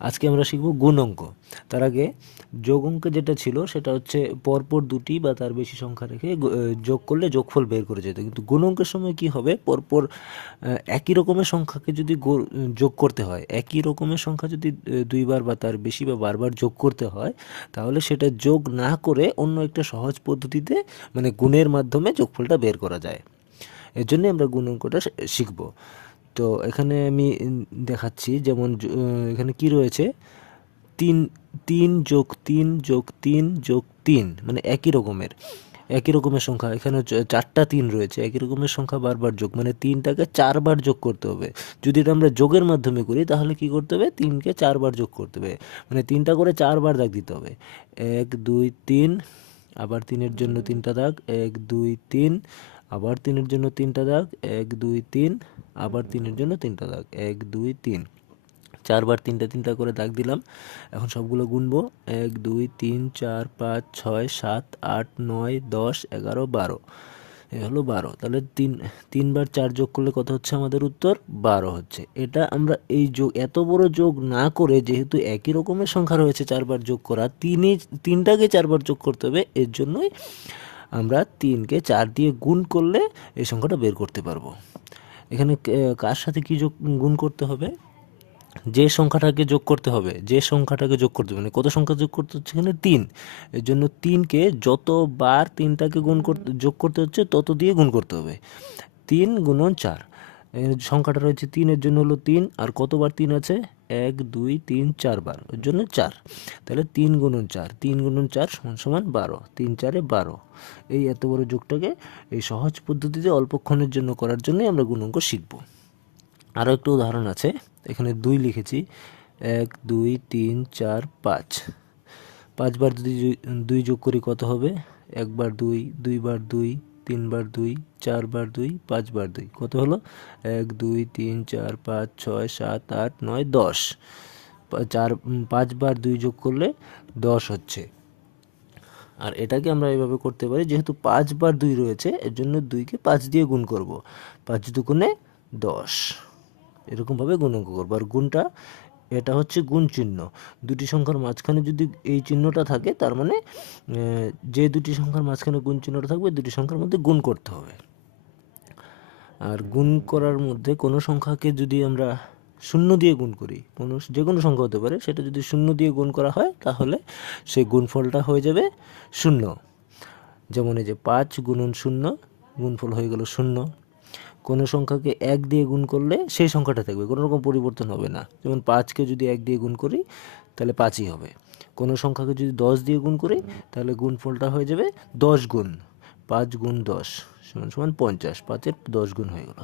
আজকে আমরা শিখব গুণ অঙ্ক। তার আগে যোগ অঙ্কে যেটা ছিল সেটা হচ্ছে পরপর দুটি বা তার বেশি সংখ্যা রেখে যোগ করলে যোগফল বের করে যেত, কিন্তু গুণ অঙ্কের সময় কি হবে, পরপর একই রকমের সংখ্যাকে যদি যোগ করতে হয়, একই রকমের সংখ্যা যদি দুইবার বা তার বেশি বা বারবার যোগ করতে হয়, তাহলে সেটা যোগ না করে অন্য একটা সহজ পদ্ধতিতে মানে গুণের মাধ্যমে যোগফলটা বের করা যায়। এর জন্য আমরা গুণ অঙ্কটা শিখব। তো এখানে আমি দেখাচ্ছি, যেমন এখানে কি রয়েছে, তিন, তিন যোগ তিন যোগ তিন যোগ তিন, মানে একই রকমের সংখ্যা। এখানে চারটা তিন রয়েছে, একই রকমের সংখ্যা বারবার যোগ, মানে তিনটাকে চারবার যোগ করতে হবে। যদি এটা আমরা যোগের মাধ্যমে করি তাহলে কি করতে হবে, তিনকে চারবার যোগ করতে হবে, মানে তিনটা করে চারবার দাগ দিতে হবে। এক দুই তিন, আবার তিনের জন্য তিনটা দাগ, এক দুই তিন, আবার তিনের জন্য তিনটা দাগ, এক দুই তিন, আবার তিনের জন্য তিনটা দাগ, এক দুই তিন, চারবার তিনটা তিনটা করে দাগ দিলাম। এখন সবগুলো গুনবো, এক দুই তিন চার পাঁচ ছয় সাত আট নয় 10 11 12, এ হলো 12। তাহলে তিনবার চার যোগ করলে কত হচ্ছে, আমাদের উত্তর 12 হচ্ছে। এটা আমরা এই যোগ, এত বড় যোগ না করে, যেহেতু একই রকমের সংখ্যা রয়েছে চারবার যোগ করা, তিনটাকে চারবার যোগ করতে হবে, এর জন্যই আমরা তিনকে চার দিয়ে গুণ করলে এই সংখ্যাটা বের করতে পারবো। এখানে কার সাথে কি গুণ করতে হবে, যে সংখ্যাটাকে যোগ করতে হবে, মানে কত সংখ্যা যোগ করতে হচ্ছে, এখানে তিন। এর জন্য তিনকে যতবার তিনটাকে যোগ করতে হচ্ছে তত দিয়ে গুণ করতে হবে। 3 গুণন 4, সংখ্যাটা রয়েছে তিনের জন্য হলো 3, আর কতবার 3 আছে, 1 2 3 4 বার, ওর জন্য 4। তাহলে 3 গুণন 4, 3 গুণন 4 সমান সমান 12, 3 4 12। এই এত বড় যোগটাকে এই সহজ পদ্ধতিতে অল্পক্ষণের জন্য করার জন্যই আমরা গুণ অঙ্ক শিখব। আরও একটা উদাহরণ আছে, এখানে 2 লিখেছি, 1 2 3 4 5, পাঁচবার যদি 2 যোগ করি কত হবে, একবার 2, দুইবার 2, তিনবার 2, চারবার 2, পাঁচবার 2, কত হলো, 1 2 3 4 5 6 7 8 9 10, পাঁচবার 2 যোগ করলে 10 হচ্ছে। আর এটাকে আমরা এইভাবে করতে পারি, যেহেতু 5 বার 2 রয়েছে, এর জন্য 2কে 5 দিয়ে গুণ করব, 5 দুগুণে 10, এরকমভাবে গুণ অঙ্ক করবো। আর গুণটা, এটা হচ্ছে গুণ চিহ্ন, দুটি সংখ্যার মাঝখানে যদি এই চিহ্নটা থাকে, তার মানে যে দুটি সংখ্যার মাঝখানে গুণ চিহ্নটা থাকবে, দুটি সংখ্যার মধ্যে গুণ করতে হবে। আর গুণ করার মধ্যে কোনো সংখ্যাকে যদি আমরা শূন্য দিয়ে গুণ করি, যে কোনো সংখ্যা হতে পারে, সেটা যদি শূন্য দিয়ে গুণ করা হয়, তাহলে সেই গুণফলটা হয়ে যাবে শূন্য। যেমন এই যে 5 গুণন 0, গুণফল হয়ে গেল 0। কোনো সংখ্যাকে 1 দিয়ে গুণ করলে সেই সংখ্যাটা থাকবে, কোনো রকম পরিবর্তন হবে না। যেমন 5কে যদি 1 দিয়ে গুণ করি তাহলে 5ই হবে। কোনো সংখ্যাকে যদি 10 দিয়ে গুণ করি তাহলে গুণফলটা হয়ে যাবে 10 গুণ, 5 গুণ 10 সমান সমান 50, 5-এর 10 গুণ হয়ে গেল।